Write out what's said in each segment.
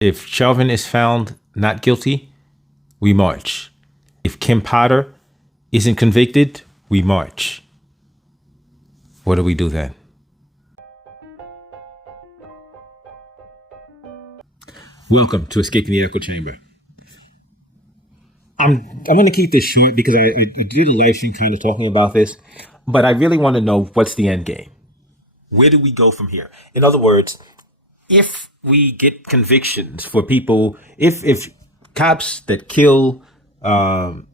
If Chauvin is found not guilty, we march. If Kim Potter isn't convicted, we march. What do we do then? Welcome to Escaping the Echo Chamber. I'm going to keep this short because I did a live stream kind of talking about this, but I really want to know what's the end game. Where do we go from here? In other words, if we get convictions for people, if cops that kill unarmed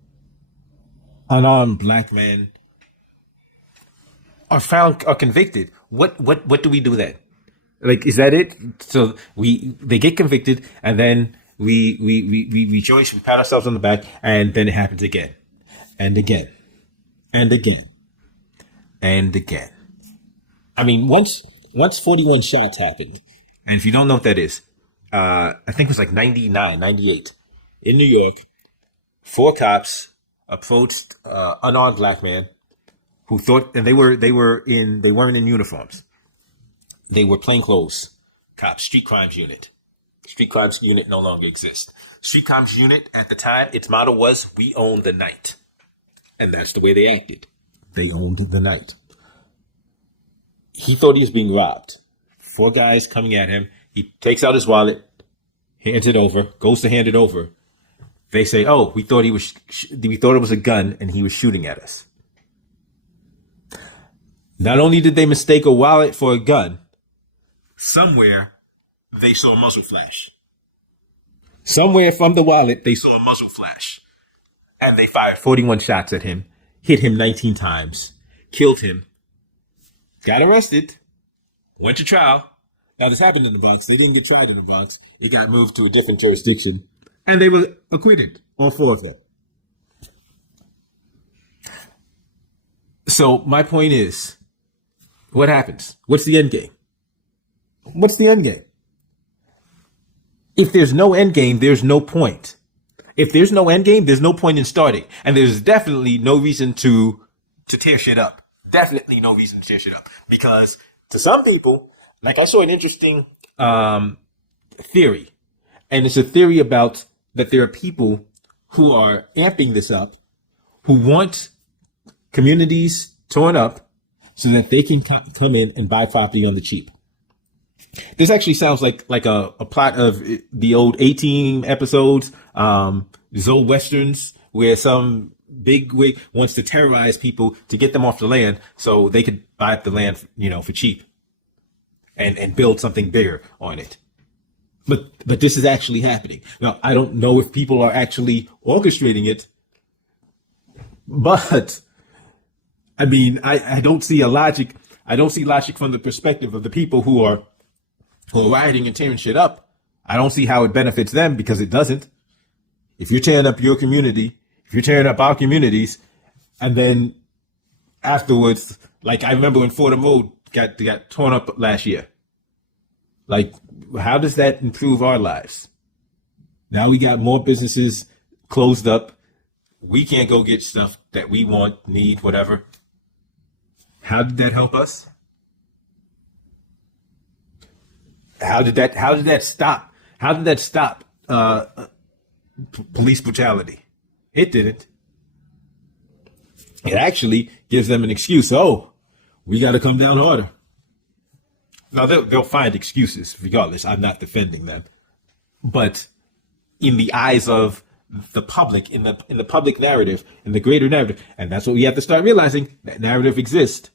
black men are convicted, what do we do then? Like, is that it? So they get convicted, and then we rejoice, we pat ourselves on the back, and then it happens again, and again, and again, and again. I mean, once 41 shots happened, and if you don't know what that is, I think it was like 99, 98 in New York. 4 cops approached unarmed black man who thought, and they weren't in uniforms. They were plainclothes cops, street crimes unit. Street crimes unit no longer exists. Street crimes unit at the time, its motto was, "We own the night." And that's the way they acted. They owned the night. He thought he was being robbed. 4 guys coming at him. He takes out his wallet, hands it over, goes to hand it over. They say, "Oh, we thought it was a gun, and he was shooting at us." Not only did they mistake a wallet for a gun, somewhere they saw a muzzle flash. Somewhere from the wallet, they saw a muzzle flash. And they fired 41 shots at him, hit him 19 times, killed him, got arrested, went to trial. Now, this happened in the Bronx. They didn't get tried in the Bronx. It got moved to a different jurisdiction. And they were acquitted, all 4 of them. So my point is, what happens? What's the end game? What's the end game? If there's no end game, there's no point. If there's no end game, there's no point in starting. And there's definitely no reason to tear shit up. Definitely no reason to tear shit up. Because to some people, like I saw an interesting theory. And it's a theory about that there are people who are amping this up, who want communities torn up so that they can come in and buy property on the cheap. This actually sounds like a plot of the old A-Team episodes, these old westerns where some big wig wants to terrorize people to get them off the land so they could buy up the land, for cheap and build something bigger on it. But this is actually happening. Now, I don't know if people are actually orchestrating it, but I mean, I don't see a logic. I don't see logic from the perspective of the people who are rioting and tearing shit up. I don't see how it benefits them, because it doesn't. If you're tearing up your community, if you're tearing up our communities, and then afterwards, like I remember when Fordham Road got torn up last year. Like, how does that improve our lives? Now we got more businesses closed up. We can't go get stuff that we want, need, whatever. How did that help us? How did that stop? How did that stop police brutality? It didn't. It actually gives them an excuse. Oh, we got to come down harder. Now they'll find excuses regardless. I'm not defending them, but in the eyes of the public, in the public narrative, in the greater narrative, and that's what we have to start realizing. That narrative exists.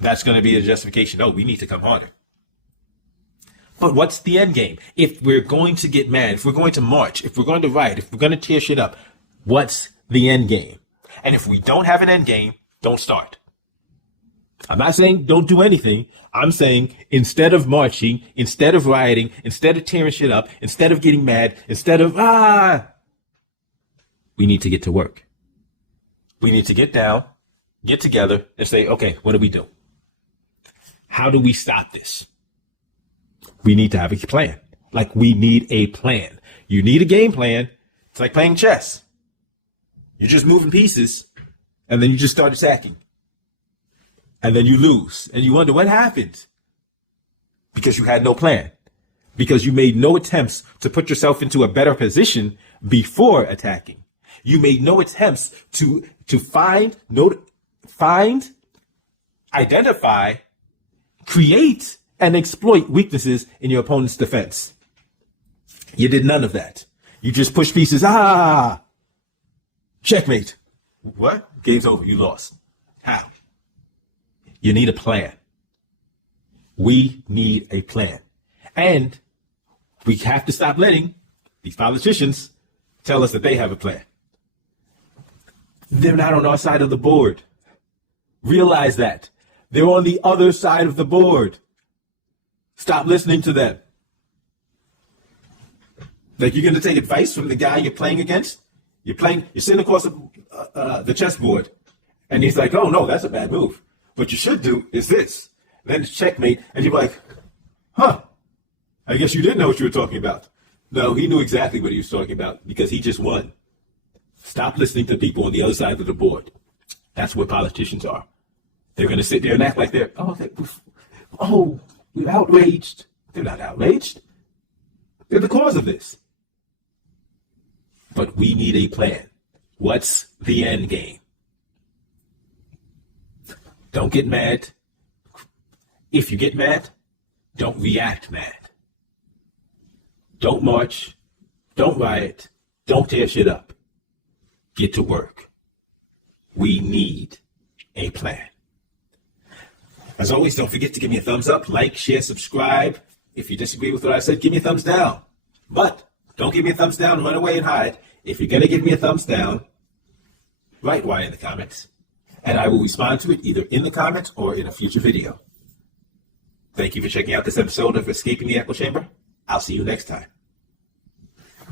That's going to be a justification. Oh, we need to come harder. But what's the end game? If we're going to get mad, if we're going to march, if we're going to riot, if we're going to tear shit up, what's the end game? And if we don't have an end game, don't start. I'm not saying don't do anything. I'm saying instead of marching, instead of rioting, instead of tearing shit up, instead of getting mad, instead of, we need to get to work. We need to get down, get together, and say, okay, what do we do? How do we stop this? We need to have a plan. Like, we need a plan. You need a game plan. It's like playing chess. You're just moving pieces, and then you just start attacking. And then you lose. And you wonder what happened. Because you had no plan. because you made no attempts to put yourself into a better position before attacking. You made no attempts to find, identify, create, and exploit weaknesses in your opponent's defense. You did none of that. You just pushed pieces. Checkmate. What? Game's over. You lost. How? You need a plan. We need a plan. And we have to stop letting these politicians tell us that they have a plan. They're not on our side of the board. Realize that. They're on the other side of the board. Stop listening to them. Like, you're going to take advice from the guy you're playing against? You're sitting across the chessboard, and he's like, oh, no, that's a bad move. What you should do is this. Then it's checkmate, and you're like, I guess you didn't know what you were talking about. No, he knew exactly what he was talking about because he just won. Stop listening to people on the other side of the board. That's what politicians are. They're going to sit there and act like we're outraged. They're not outraged. They're the cause of this. But we need a plan. What's the end game? Don't get mad. If you get mad, don't react mad. Don't march. Don't riot. Don't tear shit up. Get to work. We need a plan. As always, don't forget to give me a thumbs up, like, share, subscribe. If you disagree with what I said, give me a thumbs down. But don't give me a thumbs down, run away and hide. If you're going to give me a thumbs down, write why in the comments, and I will respond to it either in the comments or in a future video. Thank you for checking out this episode of Escaping the Echo Chamber. I'll see you next time.